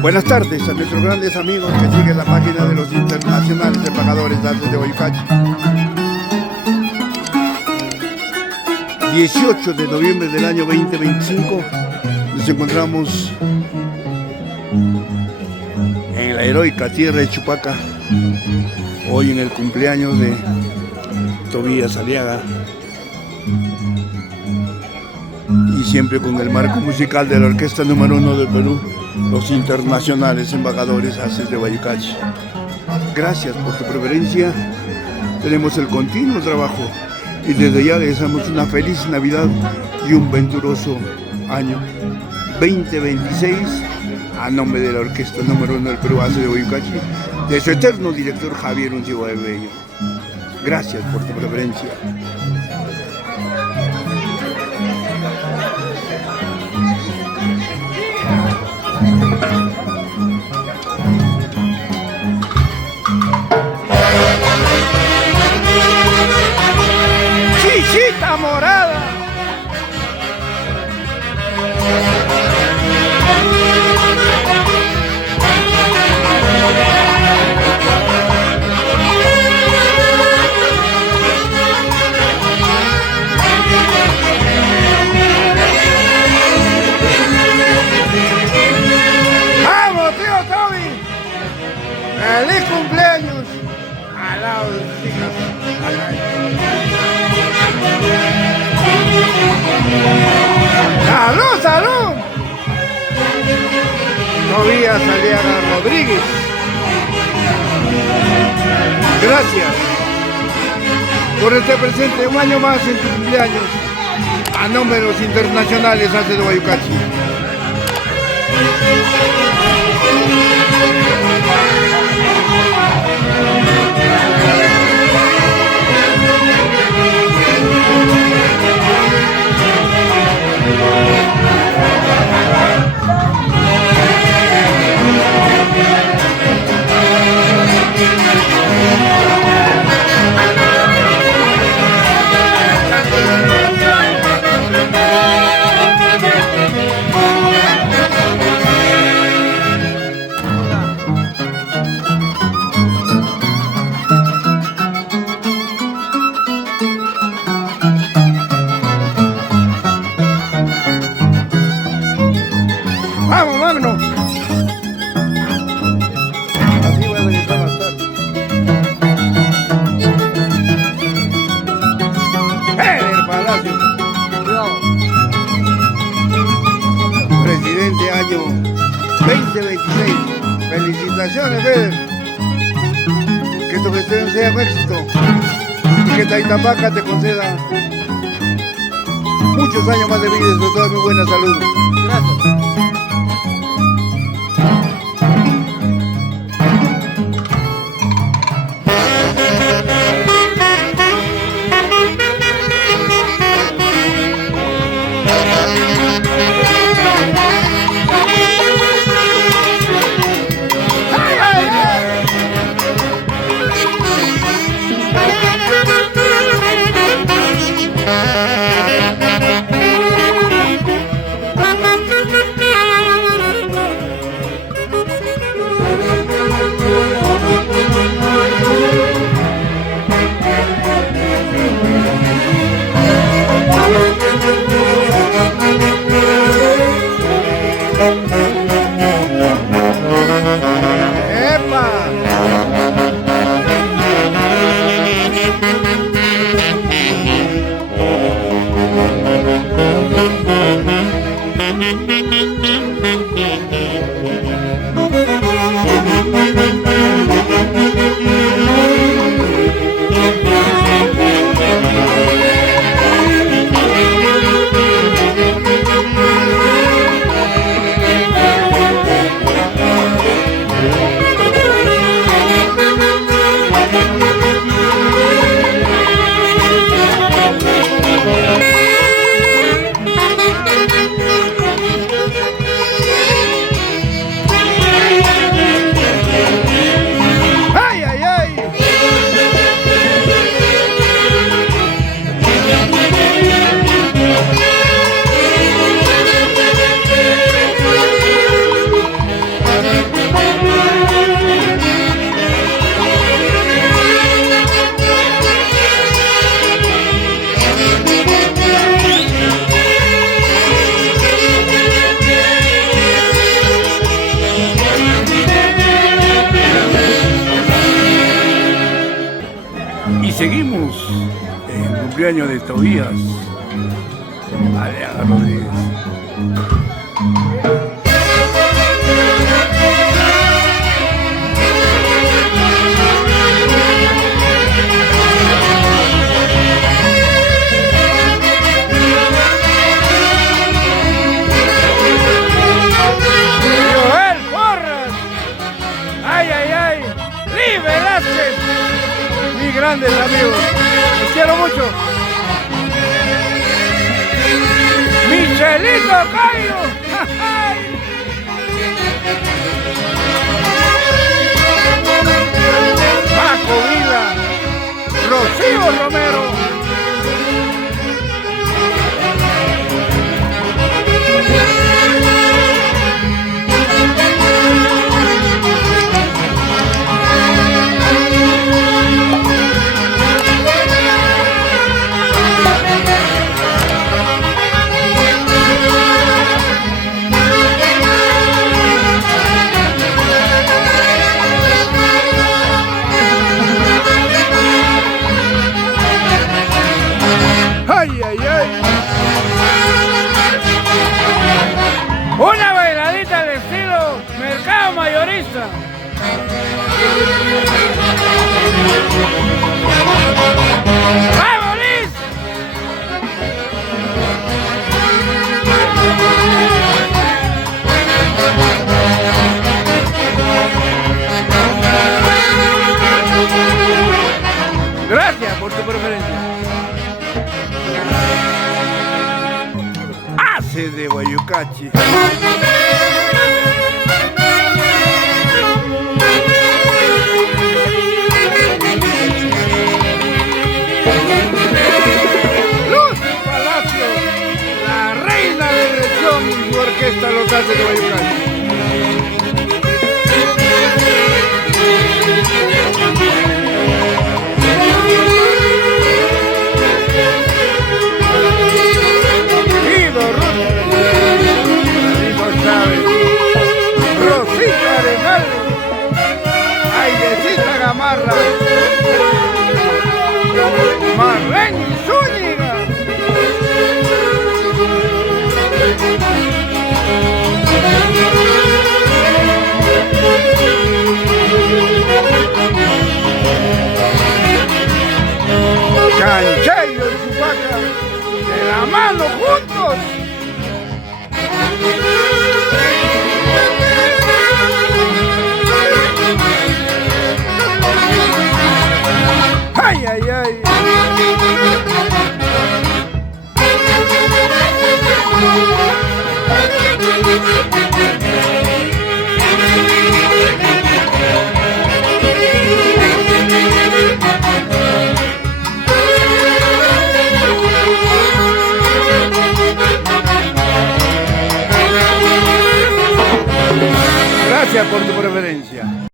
Buenas tardes a nuestros grandes amigos que siguen la página de los internacionales embajadores de arte de Huaycachi. 18 de noviembre del año 2025 nos encontramos en la heroica tierra de Chupaca, hoy en el cumpleaños de Tobías Aliaga, y siempre con el marco musical de la orquesta número 1 del Perú, los internacionales embajadores Haces de Huaycachi. Gracias por tu preferencia, tenemos el continuo trabajo y desde ya le deseamos una feliz Navidad y un venturoso año 2026 a nombre de la orquesta número 1 del Perú Haces de Huaycachi, de su eterno director Javier Uncihua de Bello. Gracias por tu preferencia. ¡Chichita morada! ¡Vamos, tío Toby! ¡Feliz cumpleaños! Al lado de sus hijas. ¡Salud, salud! Tobías Aliaga Rodríguez. Gracias por este presente un año más en tu cumpleaños a nombre de los internacionales Haces de Huaycachi. ¡Vamos, Magno! Así va a regresar más tarde. ¡El Palacio! Cuidado. Presidente año 2026. Felicitaciones, Feder. Que tu gestión sea un éxito. Y que Taitapaca te conceda muchos años más de vida y sobre todo muy buena salud. Gracias. cumpleaños de Tobías. Aliaga Rodríguez. Joel Porras. Ay, ay, ay. Lee Velázquez. Mis grandes amigos. Los quiero mucho. Michelito Cairo. Paco Vila. Rocío Romero. Ay, ay, ay. Una bailadita al estilo mercado mayorista. ¡Vamos, Liz! Gracias por tu preferencia. Hace de Guayucachi. Lucy Palacio, la reina de elección y su orquesta los hace de Guayucachi. Guido Chávez, Rosita Arenal, Airecita Gamarra, Marlene Zúñiga. Cancheiro y Chupaca, de la mano juntos. Ay, ay, ay. Gracias por tu preferencia.